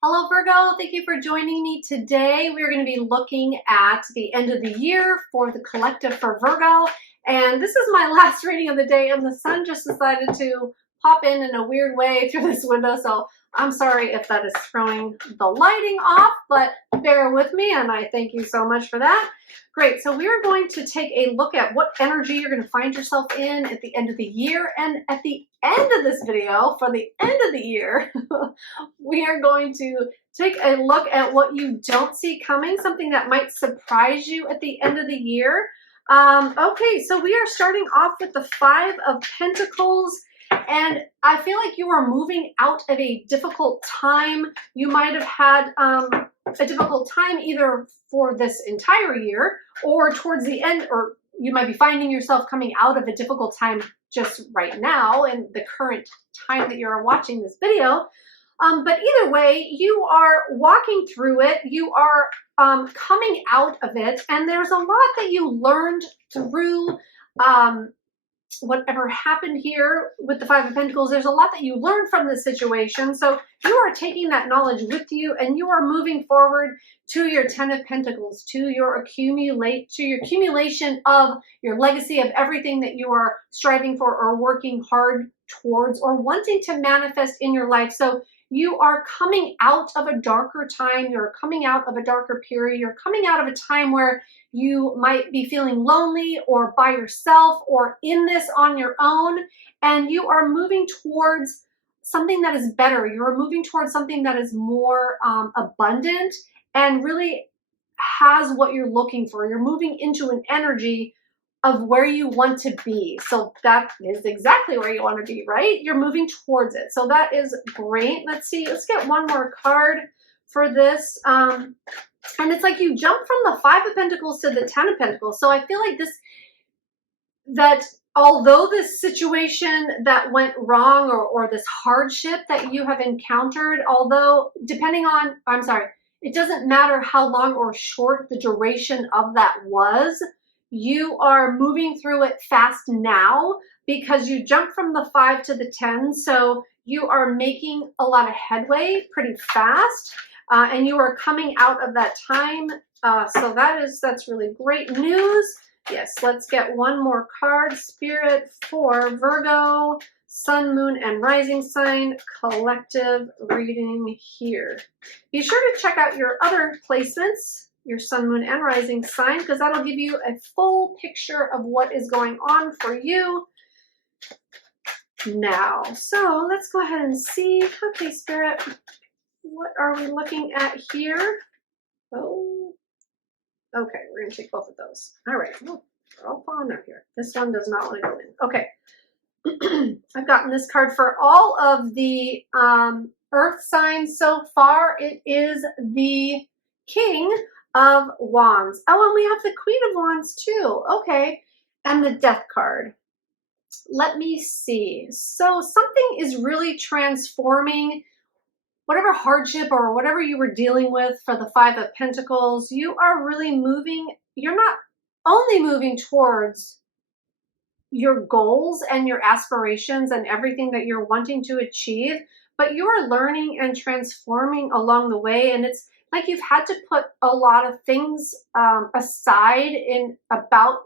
Hello Virgo, thank you for joining me today. We're going to be looking at the end of the year for the collective for Virgo. And this is my last reading of the day, and the sun just decided to pop in a weird way through this window. So I'm sorry if that is throwing the lighting off, but bear with me, and I thank you so much for that. Great, so we are going to take a look at what energy you're going to find yourself in at the end of the year. And at the end of this video, for the end of the year, we are going to take a look at what you don't see coming, something that might surprise you at the end of the year. Okay, so we are starting off with the Five of Pentacles. And I feel like you are moving out of a difficult time. You might have had a difficult time either for this entire year or towards the end, or you might be finding yourself coming out of a difficult time just right now in the current time that you're watching this video. But either way, you are walking through it. You are coming out of it. And there's a lot that you learned through whatever happened here with the Five of Pentacles. There's a lot that you learned from this situation. So you are taking that knowledge with you, and you are moving forward to your Ten of Pentacles, to your accumulation of your legacy, of everything that you are striving for or working hard towards or wanting to manifest in your life. So you are coming out of a darker time. You're coming out of a darker period. You're coming out of a time where you might be feeling lonely or by yourself or in this on your own, and you are moving towards something that is better. You're moving towards something that is more abundant and really has what you're looking for. You're moving into an energy of where you want to be. So that is exactly where you want to be, right? You're moving towards it. So that is great. Let's see. Let's get one more card for this. And it's like you jump from the Five of Pentacles to the Ten of Pentacles. So I feel like that although this situation that went wrong or this hardship that you have encountered, although it doesn't matter how long or short the duration of that was, you are moving through it fast now because you jumped from the 5 to the 10. So you are making a lot of headway pretty fast. And you are coming out of that time. So that's really great news. Yes, let's get one more card. Spirit for Virgo, Sun, Moon, and Rising sign collective reading here. Be sure to check out your other placements, your Sun, Moon, and Rising sign, because that'll give you a full picture of what is going on for you now. So let's go ahead and see. Okay, Spirit. What are we looking at here? Oh, okay, we're going to take both of those. All right, oh, they're all falling out here. This one does not want to go in. Okay, I've gotten this card for all of the earth signs so far. It is the King of Wands. Oh, and we have the Queen of Wands too. Okay, and the Death card. Let me see. So something is really transforming. Whatever hardship or whatever you were dealing with for the Five of Pentacles, you are really moving. You're not only moving towards your goals and your aspirations and everything that you're wanting to achieve, but you are learning and transforming along the way. And it's like you've had to put a lot of things aside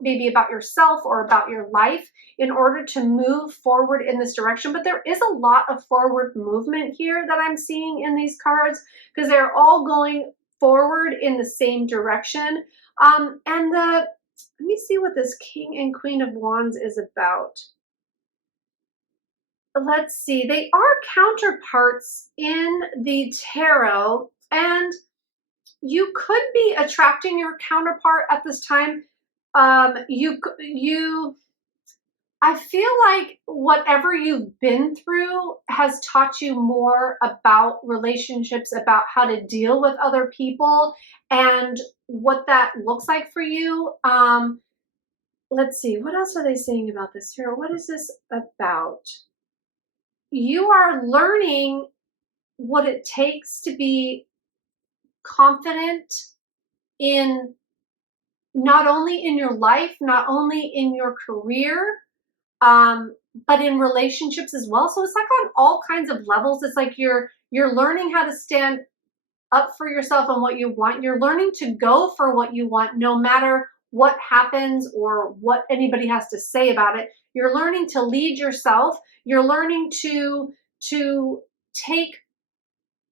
maybe about yourself or about your life in order to move forward in this direction. But there is a lot of forward movement here that I'm seeing in these cards because they're all going forward in the same direction. Let me see what this King and Queen of Wands is about. Let's see. They are counterparts in the tarot, and you could be attracting your counterpart at this time. I feel like whatever you've been through has taught you more about relationships, about how to deal with other people and what that looks like for you. Let's see, what else are they saying about this here? What is this about? You are learning what it takes to be confident in not only in your life, not only in your career, but in relationships as well. So it's like on all kinds of levels. It's like you're learning how to stand up for yourself and what you want. You're learning to go for what you want, no matter what happens or what anybody has to say about it. You're learning to lead yourself. You're learning to take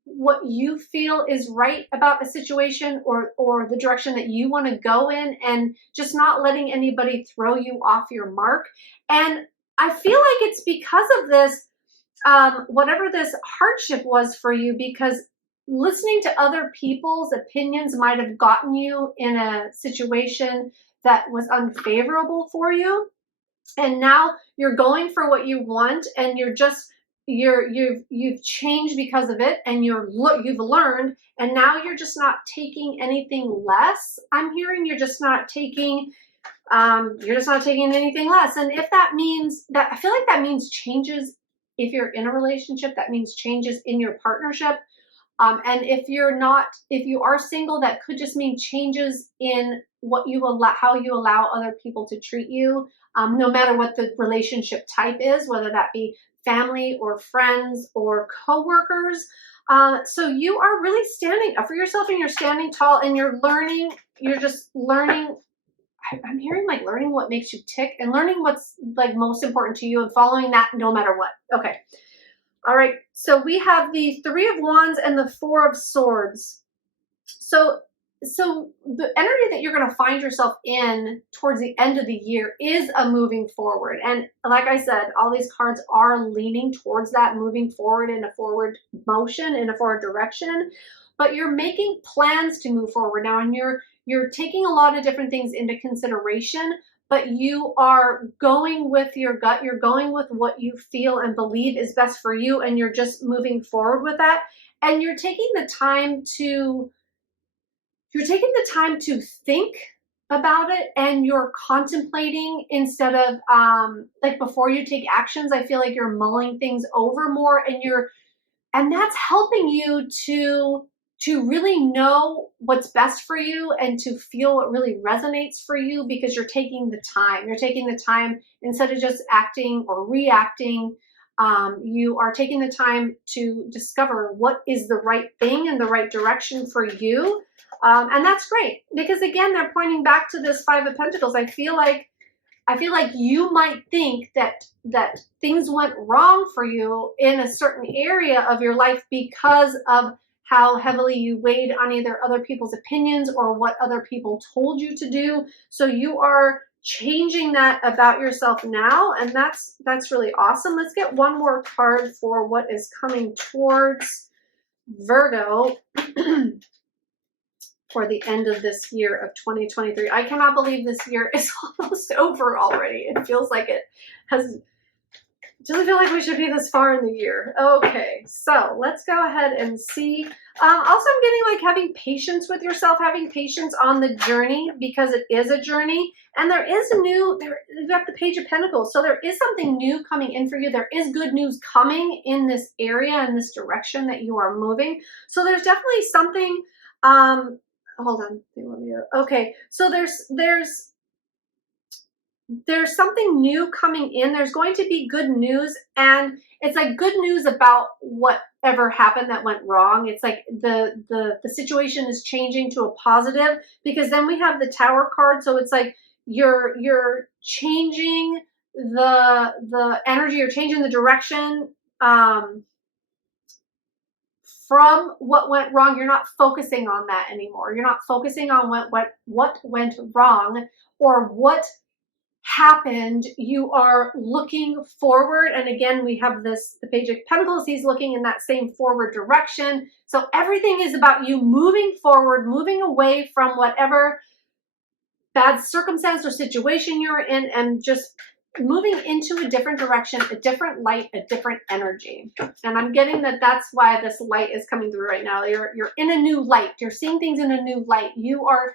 what you feel is right about a situation or the direction that you want to go in, and just not letting anybody throw you off your mark. And I feel like it's because of this, whatever this hardship was for you, because listening to other people's opinions might have gotten you in a situation that was unfavorable for you. And now you're going for what you want, and you've changed because of it, and you've learned, and now you're just not taking anything less. I'm hearing you're just not taking anything less. And if that means that, I feel like that means changes. If you're in a relationship, that means changes in your partnership. And if you are single, that could just mean changes in how you allow other people to treat you, no matter what the relationship type is, whether that be family or friends or coworkers. So you are really standing up for yourself, and you're standing tall, and you're just learning. I'm hearing like learning what makes you tick, and learning what's like most important to you, and following that no matter what. Okay. All right, so we have the Three of Wands and the Four of Swords. So the energy that you're going to find yourself in towards the end of the year is a moving forward. And like I said, all these cards are leaning towards that moving forward, in a forward motion, in a forward direction. But you're making plans to move forward now, and you're taking a lot of different things into consideration. But you are going with your gut. You're going with what you feel and believe is best for you, and you're just moving forward with that. And you're taking the time to think about it, and you're contemplating instead of like before you take actions. I feel like you're mulling things over more, and that's helping you to really know what's best for you, and to feel what really resonates for you, because you're taking the time. You're taking the time instead of just acting or reacting. You are taking the time to discover what is the right thing and the right direction for you. And that's great, because again, they're pointing back to this Five of Pentacles. I feel like you might think that things went wrong for you in a certain area of your life because of how heavily you weighed on either other people's opinions or what other people told you to do. So you are changing that about yourself now, and that's really awesome. Let's get one more card for what is coming towards Virgo for the end of this year of 2023. I cannot believe this year is almost over already. It feels like it doesn't feel like we should be this far in the year. Okay, so let's go ahead and see. Also, I'm getting like having patience with yourself, having patience on the journey, because it is a journey. And you've got the Page of Pentacles. So there is something new coming in for you. There is good news coming in this area, in this direction that you are moving. So there's definitely something, hold on. Okay, so there's something new coming in. There's going to be good news, and it's like good news about whatever happened that went wrong. It's like the situation is changing to a positive, because then we have the Tower card. So it's like you're changing the energy, you're changing the direction from what went wrong. You're not focusing on that anymore. You're not focusing on what went wrong or what happened. You are looking forward. And again, we have the Page of Pentacles. He's looking in that same forward direction. So everything is about you moving forward, moving away from whatever bad circumstance or situation you're in, and just moving into a different direction, a different light, a different energy. And I'm getting that's why this light is coming through right now. You're in a new light. You're seeing things in a new light. You are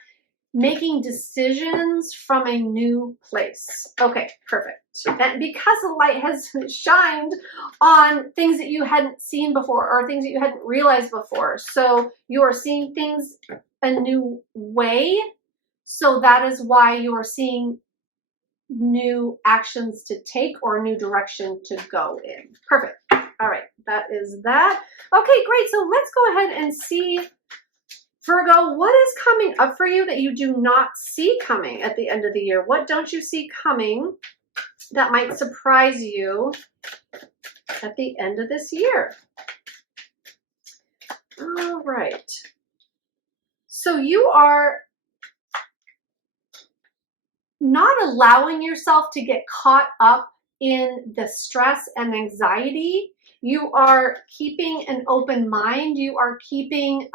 making decisions from a new place. Okay, perfect. And because the light has shined on things that you hadn't seen before, or things that you hadn't realized before. So you are seeing things a new way. So that is why you are seeing new actions to take, or a new direction to go in. Perfect. All right, that is that. Okay, great. So let's go ahead and see Virgo, what is coming up for you that you do not see coming at the end of the year? What don't you see coming that might surprise you at the end of this year? All right. So you are not allowing yourself to get caught up in the stress and anxiety. You are keeping an open mind. You are keeping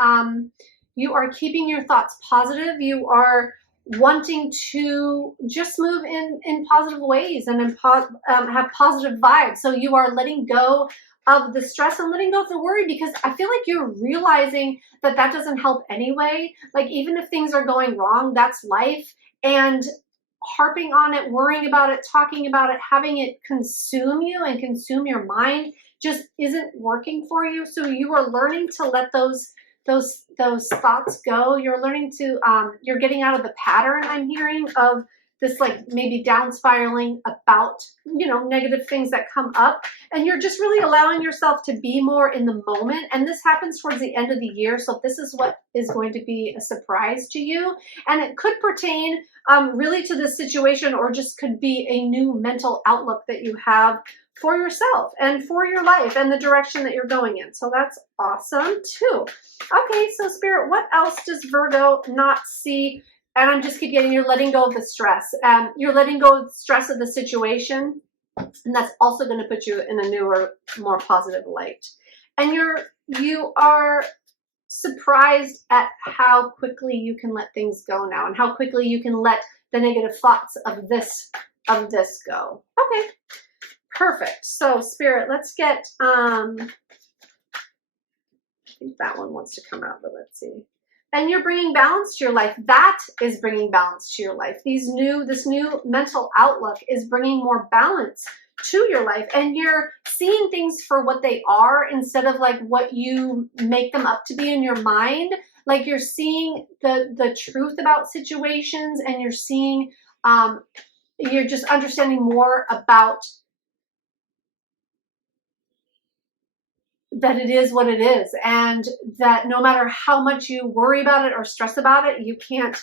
your thoughts positive. You are wanting to just move in positive ways and have positive vibes. So you are letting go of the stress and letting go of the worry, because I feel like you're realizing that that doesn't help anyway. Like, even if things are going wrong, that's life. And harping on it, worrying about it, talking about it, having it consume you and consume your mind just isn't working for you. So you are learning to let those thoughts go. You're learning to you're getting out of the pattern, I'm hearing, of this, like, maybe down spiraling about, you know, negative things that come up, and you're just really allowing yourself to be more in the moment. And this happens towards the end of the year, so this is what is going to be a surprise to you, and it could pertain really to this situation, or just could be a new mental outlook that you have for yourself and for your life and the direction that you're going in. So that's awesome too. Okay, so Spirit, what else does Virgo not see? And I'm just keep getting, you're letting go of the stress. You're letting go of the stress of the situation. And that's also going to put you in a newer, more positive light. And you are surprised at how quickly you can let things go now, and how quickly you can let the negative thoughts of this go. Okay, perfect. So Spirit, let's get, I think that one wants to come out, but let's see. And you're bringing balance to your life. That is bringing balance to your life. This new mental outlook is bringing more balance to your life, and you're seeing things for what they are instead of like what you make them up to be in your mind. Like, you're seeing the truth about situations, and you're seeing, you're just understanding more about that it is what it is, and that no matter how much you worry about it or stress about it, you can't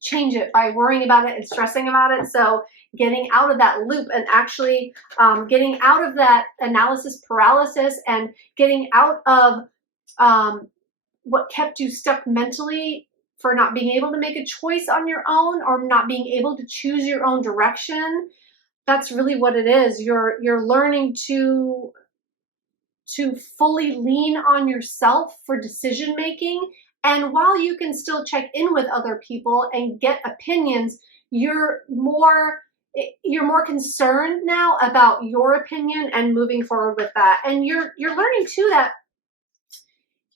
change it by worrying about it and stressing about it. So getting out of that loop, and actually getting out of that analysis paralysis, and getting out of what kept you stuck mentally for not being able to make a choice on your own, or not being able to choose your own direction. That's really what it is. You're learning to fully lean on yourself for decision making. And while you can still check in with other people and get opinions, you're more concerned now about your opinion and moving forward with that. And you're learning too that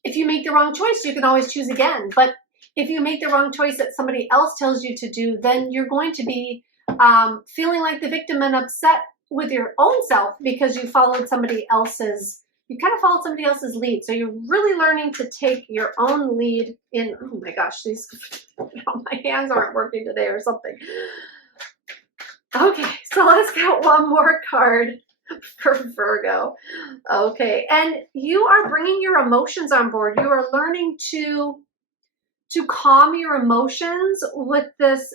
if you make the wrong choice, you can always choose again. But if you make the wrong choice that somebody else tells you to do, then you're going to be feeling like the victim and upset with your own self, because you followed somebody else's lead. So you're really learning to take your own lead in, oh my gosh, my hands aren't working today or something. Okay, so let's get one more card for Virgo. Okay, and you are bringing your emotions on board. You are learning to calm your emotions with this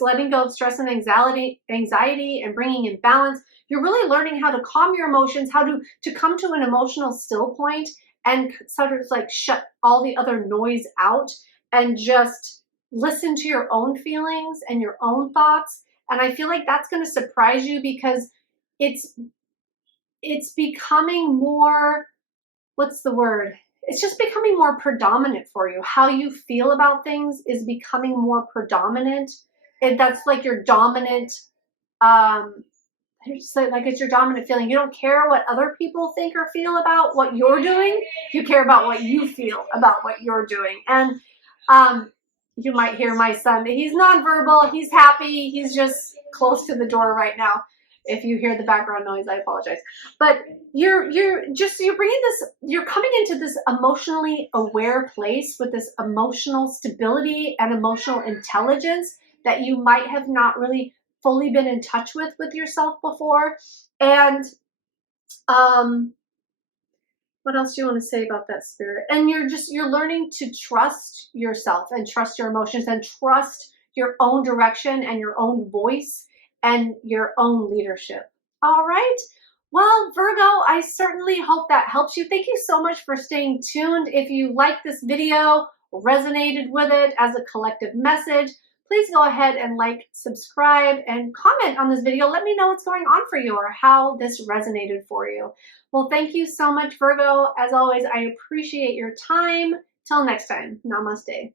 letting go of stress and anxiety and bringing in balance. You're really learning how to calm your emotions, how to come to an emotional still point, and sort of like shut all the other noise out and just listen to your own feelings and your own thoughts. And I feel like that's going to surprise you, because it's becoming more, what's the word? It's just becoming more predominant for you. How you feel about things is becoming more predominant. That's like your dominant, it's like it's your dominant feeling. You don't care what other people think or feel about what you're doing. You care about what you feel about what you're doing. And you might hear my son. He's nonverbal. He's happy. He's just close to the door right now. If you hear the background noise, I apologize. But you're bringing this, you're coming into this emotionally aware place with this emotional stability and emotional intelligence that you might have not really fully been in touch with yourself before. And What else do you want to say about that, Spirit? And you're learning to trust yourself and trust your emotions and trust your own direction and your own voice and your own leadership. All right. Well, Virgo, I certainly hope that helps you. Thank you so much for staying tuned. If you like this video, resonated with it as a collective message, please go ahead and like, subscribe, and comment on this video. Let me know what's going on for you or how this resonated for you. Well, thank you so much, Virgo. As always, I appreciate your time. Till next time, namaste.